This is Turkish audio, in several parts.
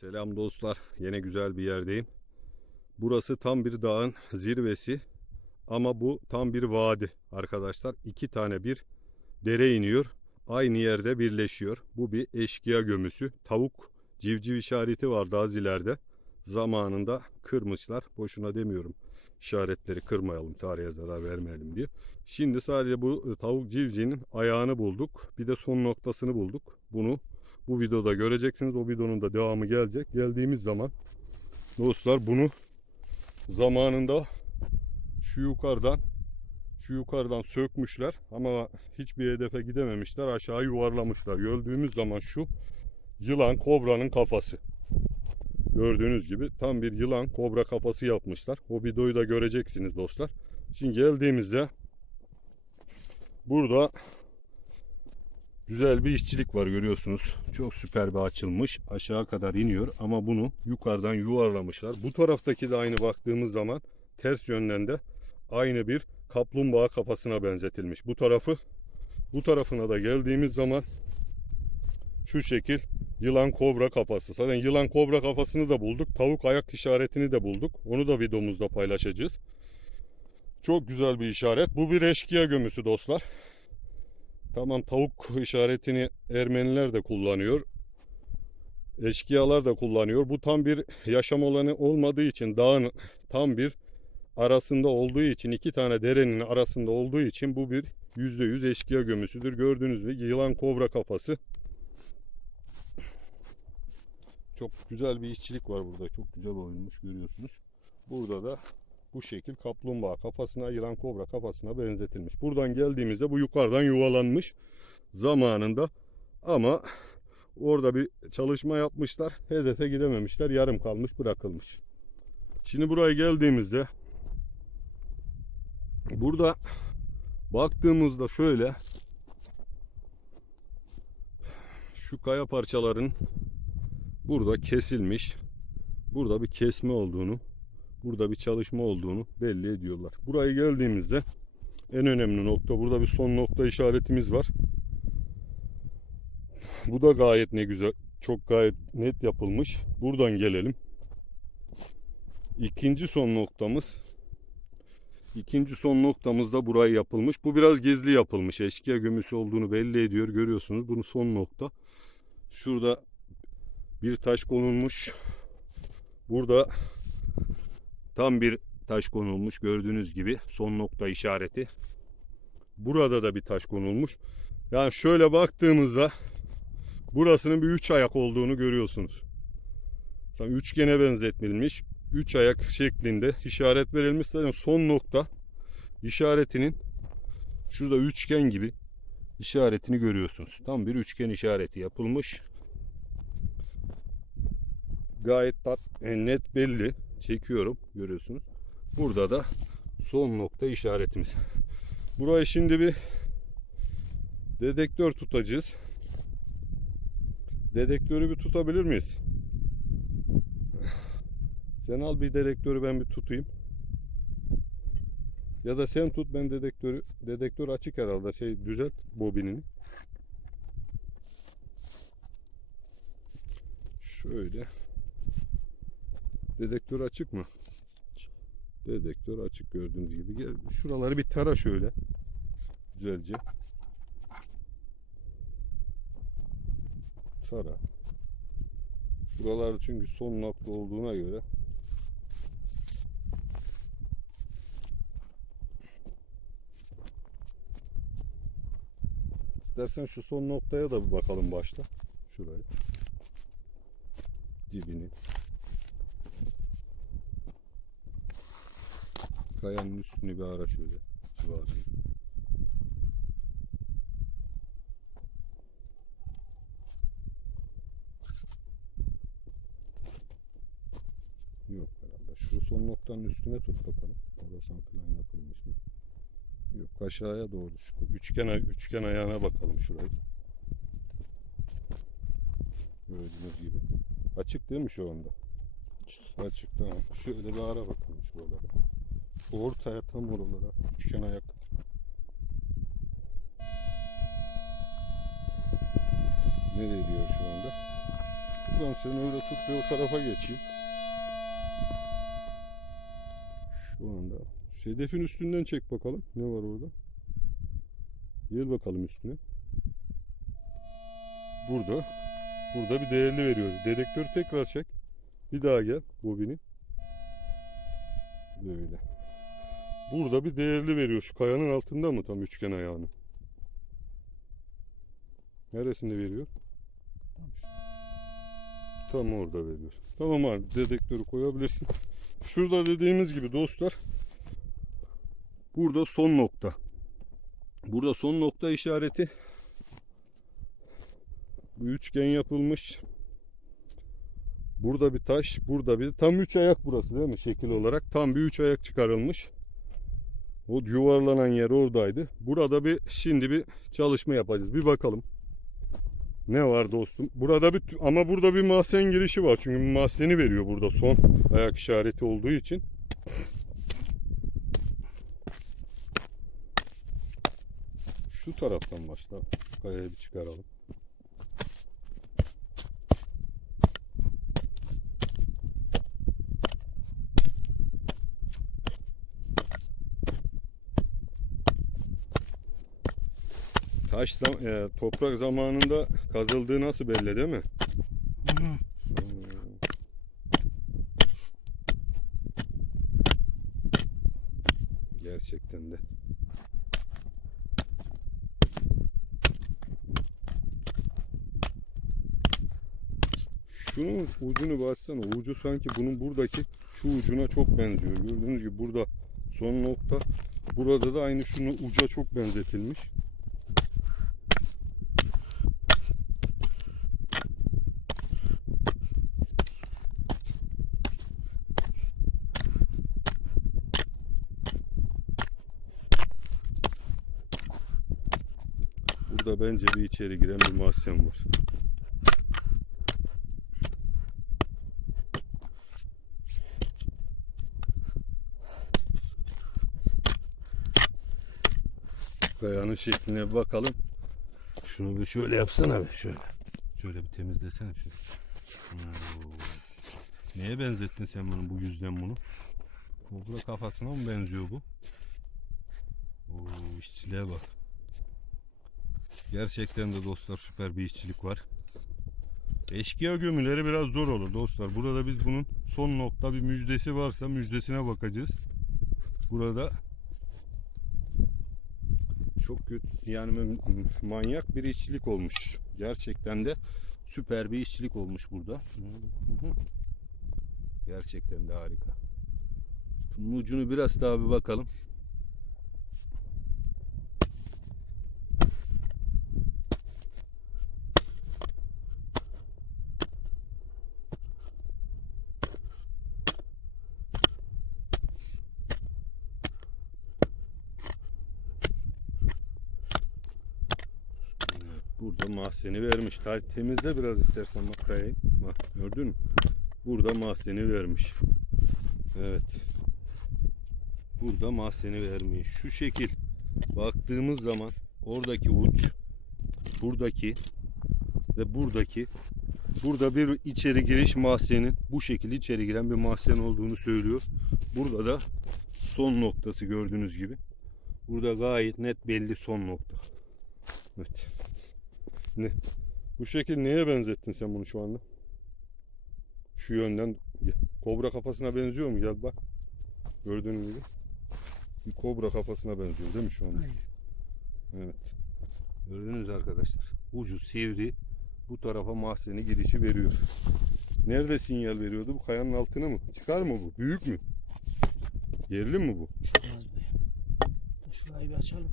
Selam dostlar. Yine güzel bir yerdeyim. Burası tam bir dağın zirvesi. Ama bu tam bir vadi arkadaşlar. İki tane bir dere iniyor. Aynı yerde birleşiyor. Bu bir eşkıya gömüsü. Tavuk civciv işareti var daha ileride. Zamanında kırmışlar. Boşuna demiyorum. İşaretleri kırmayalım, tarihe zarar vermeyelim diye. Şimdi sadece bu tavuk civcinin ayağını bulduk. Bir de son noktasını bulduk. Bunu bu videoda göreceksiniz. O videonun da devamı gelecek. Geldiğimiz zaman dostlar bunu zamanında şu yukarıdan şu yukarıdan sökmüşler ama hiçbir hedefe gidememişler. Aşağı yuvarlamışlar. Gördüğümüz zaman şu yılan kobranın kafası. Gördüğünüz gibi tam bir yılan kobra kafası yapmışlar. O videoyu da göreceksiniz dostlar. Şimdi geldiğimizde burada güzel bir işçilik var görüyorsunuz. Çok süper bir açılmış. Aşağı kadar iniyor ama bunu yukarıdan yuvarlamışlar. Bu taraftaki de aynı baktığımız zaman ters yönden de aynı bir kaplumbağa kafasına benzetilmiş. Bu tarafı bu tarafına da geldiğimiz zaman şu şekil yılan kobra kafası. Zaten yılan kobra kafasını da bulduk. Tavuk ayak işaretini de bulduk. Onu da videomuzda paylaşacağız. Çok güzel bir işaret. Bu bir eşkıya gömüsü dostlar. Tamam tavuk işaretini Ermeniler de kullanıyor. Eşkıyalar da kullanıyor. Bu tam bir yaşam alanı olmadığı için dağın tam bir arasında olduğu için iki tane derenin arasında olduğu için bu bir %100 eşkıya gömüsüdür. Gördüğünüz gibi yılan kobra kafası. Çok güzel bir işçilik var burada. Çok güzel oyulmuş görüyorsunuz. Burada da bu şekil kaplumbağa kafasına, yılan kobra kafasına benzetilmiş. Buradan geldiğimizde bu yukarıdan yuvalanmış zamanında ama orada bir çalışma yapmışlar. Hedefe gidememişler. Yarım kalmış, bırakılmış. Şimdi buraya geldiğimizde burada baktığımızda şöyle şu kaya parçaların burada kesilmiş. Burada bir kesme olduğunu, burada bir çalışma olduğunu belli ediyorlar. Buraya geldiğimizde en önemli nokta burada bir son nokta işaretimiz var. Bu da gayet ne güzel, çok gayet net yapılmış. Buradan gelelim. İkinci son noktamız İkinci son noktamızda burayı yapılmış. Bu biraz gizli yapılmış. Eşkıya gömüsü olduğunu belli ediyor. Görüyorsunuz. Bunu son nokta. Şurada bir taş konulmuş. Burada tam bir taş konulmuş. Gördüğünüz gibi son nokta işareti. Burada da bir taş konulmuş. Yani şöyle baktığımızda burasının bir üç ayak olduğunu görüyorsunuz. Tam üçgene benzetilmiş. Üç ayak şeklinde işaret verilmiş. Zaten son nokta işaretinin şurada üçgen gibi işaretini görüyorsunuz. Tam bir üçgen işareti yapılmış. Gayet tat, net belli. Çekiyorum görüyorsunuz. Burada da son nokta işaretimiz. Buraya şimdi bir dedektör tutacağız. Dedektörü bir tutabilir miyiz? Sen al bir dedektörü ben bir tutayım. Ya da sen tut ben dedektörü. Dedektör açık herhalde. Şey düzelt bobinini. Şöyle. Dedektör açık mı? Dedektör açık gördüğünüz gibi. Gel şuraları bir tara şöyle. Güzelce. Tara. Buralar çünkü son nokta olduğuna göre İstersen şu son noktaya da bir bakalım başta. Şuraya. Dibini. Kayanın üstünü bir ara şöyle. Civarını. Yok herhalde. Şu son noktanın üstüne tut bakalım. Orasan falan yapılmış mı? Yok aşağıya doğru. Şu üçgen, üçgen ayağına bakalım şurayı. Gördüğünüz gibi. Açık değil mi şu anda? Açık. Açık tamam. Şöyle bir ara bakalım şuralara. Ortaya tam oralara. Üçgen ayak. Nereye diyor şu anda? bakalım sen öyle tut bir o tarafa geçeyim. Şu anda. Şu hedefin üstünden çek bakalım. Ne var orada? Gel bakalım üstüne. Burada. Burada bir değerli veriyor. Dedektörü tekrar çek. Bir daha gel bobini. Böyle. Burada bir değerli veriyor. Şu kayanın altında mı tam üçgen ayağını? Neresinde veriyor? Tam orada veriyor. Tamam abi dedektörü koyabilirsin. Şurada dediğimiz gibi dostlar. Burada son nokta. Burada son nokta işareti. Bu üçgen yapılmış. Burada bir taş, burada bir tam üç ayak burası değil mi şekil olarak? Tam bir üç ayak çıkarılmış. O yuvarlanan yer oradaydı. Burada bir şimdi bir çalışma yapacağız. Bir bakalım. Ne var dostum? Burada bir ama burada bir mahzen girişi var. Çünkü mahzeni veriyor burada son ayak işareti olduğu için. Şu taraftan başla. Kayayı bir çıkaralım. Taş zam- e, toprak zamanında kazıldığı nasıl belli değil mi? Hmm. Gerçekten de. Şunun ucunu baksana. Ucu sanki bunun buradaki şu ucuna çok benziyor. Gördüğünüz gibi burada son nokta. Burada da aynı şunun uca çok benzetilmiş. Bence bir içeri giren bir mahzen var. Kayanın şekline bir bakalım. Şunu bir şöyle yapsana bir şöyle. Şöyle bir temizlesene şunu. Neye benzettin sen bunu bu yüzden bunu? Kobra kafasına mı benziyor bu? Oo, işçiliğe bak. Gerçekten de dostlar süper bir işçilik var. Eşkıya gömüleri biraz zor olur dostlar. Burada biz bunun son nokta bir müjdesi varsa müjdesine bakacağız. Burada çok kötü yani manyak bir işçilik olmuş. Gerçekten de süper bir işçilik olmuş burada. Gerçekten de harika. Bunun ucunu biraz daha bir bakalım. Burada mahzeni vermiş. Temizle biraz istersen bak kayayı. Bak gördün mü? Burada mahzeni vermiş. Evet. Burada mahzeni vermiş. Şu şekil baktığımız zaman oradaki uç, buradaki ve buradaki burada bir içeri giriş mahzenin bu şekilde içeri giren bir mahzen olduğunu söylüyor. Burada da son noktası gördüğünüz gibi. Burada gayet net belli son nokta. Evet. Ne? Bu şekil neye benzettin sen bunu şu anda? Şu yönden kobra kafasına benziyor mu? Gel bak. Gördüğün gibi. Bir kobra kafasına benziyor değil mi şu anda? Aynen. Evet. Gördünüz arkadaşlar. Ucu sivri. Bu tarafa mahzeni girişi veriyor. Nerede sinyal veriyordu? Bu kayanın altına mı? Çıkar mı bu? Büyük mü? Yerli mi bu? Çıkmaz be. Şurayı bir açalım.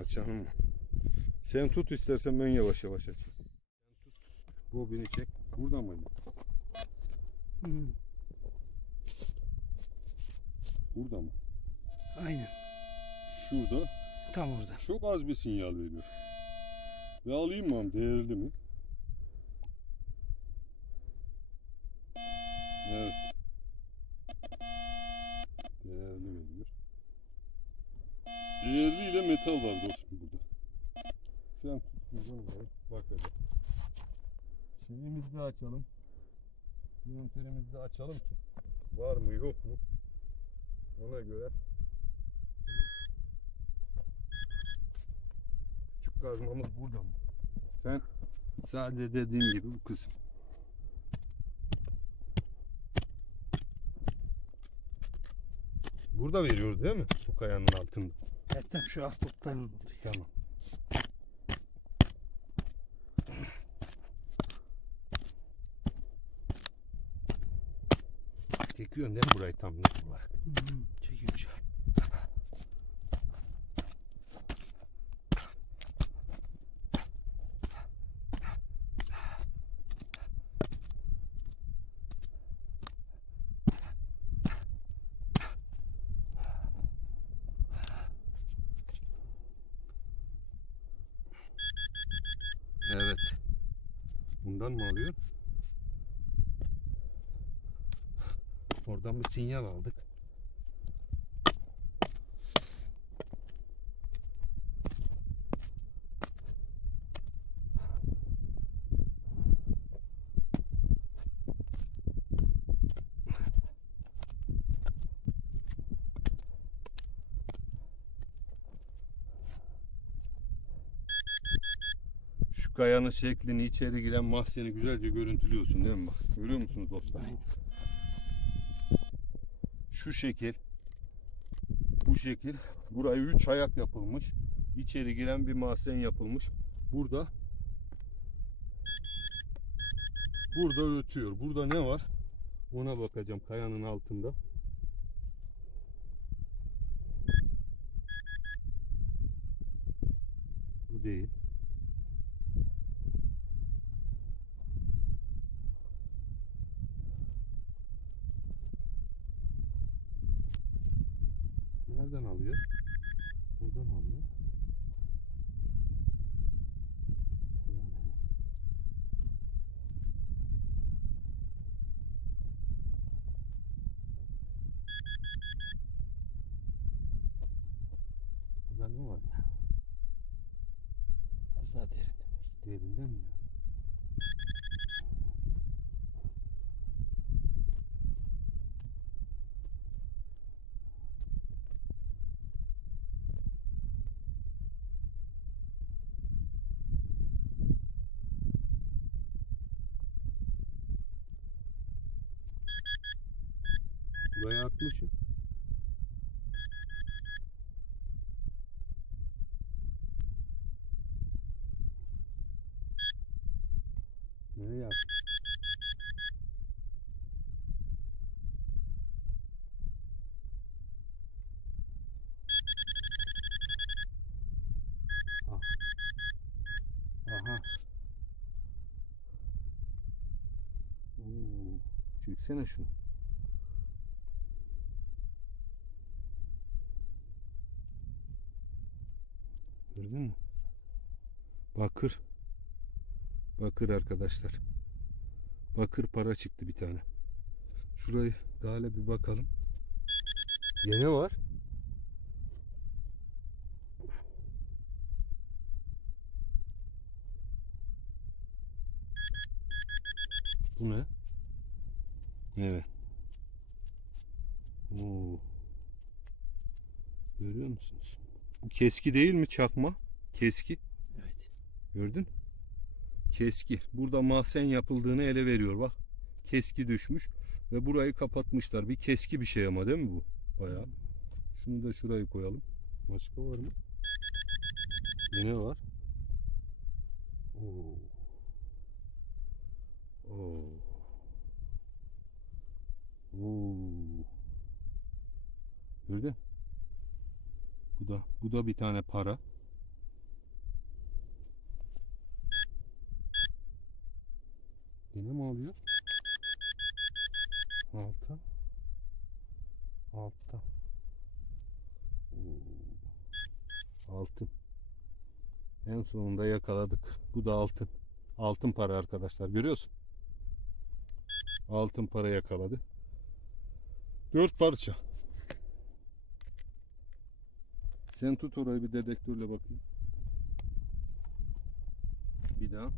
Açalım mı? Sen tut istersen ben yavaş yavaş açayım. Sen tut. Bobini çek. Buradan mı? Hı. Buradan mı? Aynen. Şurada Tam orada. çok az bir sinyal veriyor. Ve alayım mı? Değerli mi? Evet. Değerli veriyor. Değerli ile metal var dostum burada. Sen tut. buradan ver. Bak hadi. Şeyimizi de açalım. Yöntemimizi de açalım ki. Var mı yok mu? Ona göre. Küçük kazmamız burada mı? Sen sadece dediğim gibi bu kısım. Burada veriyoruz değil mi? Bu kayanın altında. Ettim şu alt. Tamam. Çekiyorsun değil mi burayı tam net olarak? Hmm, çekiyorum an. Evet. Bundan mı alıyor? Oradan bir sinyal aldık. Şu kayanın şeklini içeri giren mahzeni güzelce görüntülüyorsun değil mi bak? Görüyor musunuz dostlar? Şu şekil. Bu şekil. Buraya 3 ayak yapılmış. İçeri giren bir mahzen yapılmış. Burada Burada ötüyor. Burada ne var? Ona bakacağım kayanın altında. Bu değil. Nereden alıyor? Buradan alıyor. Burada ne var ya? Az daha derin demek. Derinden mi? ya? Buraya atmışım. Nereye. Oo, çeksene şunu. Gördün mü? Bakır. Bakır arkadaşlar. Bakır para çıktı bir tane. Şurayı gale bir bakalım. Yine var. Bu ne? Evet. Oo. Görüyor musunuz? Bu keski değil mi çakma? Keski. Gördün? Keski. Burada mahzen yapıldığını ele veriyor bak. Keski düşmüş ve burayı kapatmışlar. Bir keski bir şey ama değil mi bu? Bayağı. Şunu da şurayı koyalım. Başka var mı? Yine var. Oo. Oo. Oo. Gördün? Bu da bu da bir tane para. Yine mi oluyor? Altta. Altta. Oo. Altın. En sonunda yakaladık. Bu da altın. Altın para arkadaşlar. Görüyorsun. Altın para yakaladı. Dört parça. Sen tut orayı bir dedektörle bakayım. Bir daha.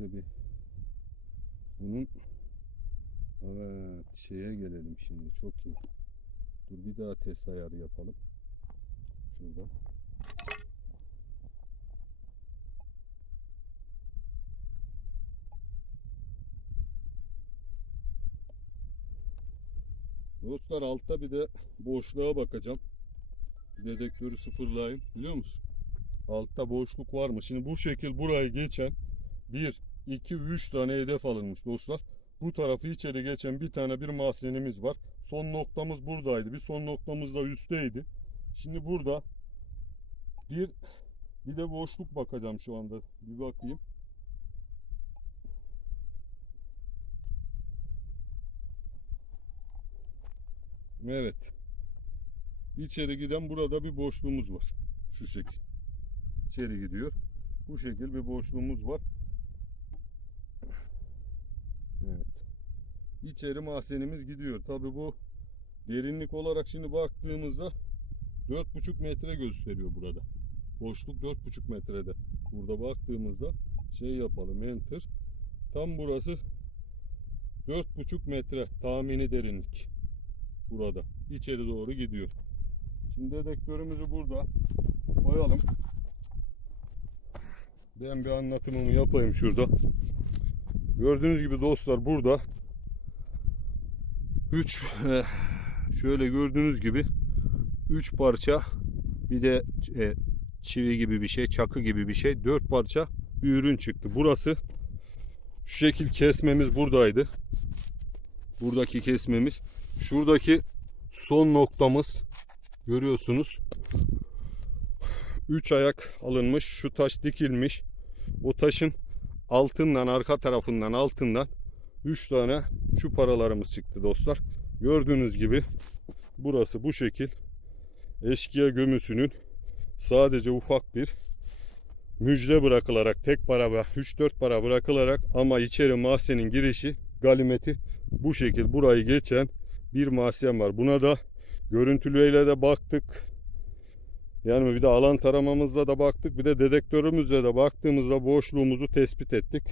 Şöyle bir bunun evet şeye gelelim şimdi çok iyi. Dur bir daha test ayarı yapalım. Şurada. Dostlar altta bir de boşluğa bakacağım. Dedektörü sıfırlayayım. Biliyor musun? Altta boşluk var mı? Şimdi bu şekil burayı geçen 1, 2, 3 tane hedef alınmış dostlar. Bu tarafı içeri geçen bir tane bir mahzenimiz var. Son noktamız buradaydı. Bir son noktamız da üstteydi. Şimdi burada bir bir de boşluk bakacağım şu anda. Bir bakayım. Evet. İçeri giden burada bir boşluğumuz var. Şu şekil. İçeri gidiyor. Bu şekil bir boşluğumuz var. Evet. İçeri mahzenimiz gidiyor. Tabi bu derinlik olarak şimdi baktığımızda 4,5 metre gösteriyor burada. Boşluk 4,5 metrede. Burada baktığımızda şey yapalım enter. Tam burası 4,5 metre tahmini derinlik. Burada. İçeri doğru gidiyor. Şimdi dedektörümüzü burada koyalım. Ben bir anlatımımı yapayım şurada. Gördüğünüz gibi dostlar burada 3 şöyle gördüğünüz gibi 3 parça bir de e, çivi gibi bir şey, çakı gibi bir şey 4 parça bir ürün çıktı. Burası şu şekil kesmemiz buradaydı. Buradaki kesmemiz. Şuradaki son noktamız görüyorsunuz. 3 ayak alınmış. Şu taş dikilmiş. O taşın altından arka tarafından altından 3 tane şu paralarımız çıktı dostlar. Gördüğünüz gibi burası bu şekil. Eşkıya gömüsünün sadece ufak bir müjde bırakılarak tek para ve 3-4 para bırakılarak ama içeri mahzenin girişi galimeti bu şekil burayı geçen bir mahzen var. Buna da görüntülüyle de baktık. Yani bir de alan taramamızda da baktık. Bir de dedektörümüzle de baktığımızda boşluğumuzu tespit ettik.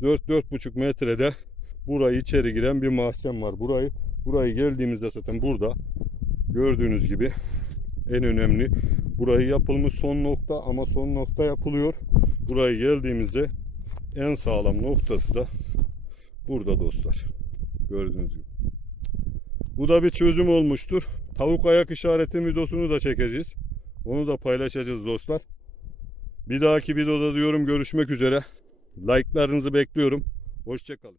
4-4,5 metrede burayı içeri giren bir mahzen var. Burayı burayı geldiğimizde zaten burada gördüğünüz gibi en önemli burayı yapılmış son nokta ama son nokta yapılıyor. Burayı geldiğimizde en sağlam noktası da burada dostlar. Gördüğünüz gibi. Bu da bir çözüm olmuştur. Tavuk ayak işareti videosunu da çekeceğiz. Onu da paylaşacağız dostlar. Bir dahaki videoda diyorum görüşmek üzere. Like'larınızı bekliyorum. Hoşçakalın.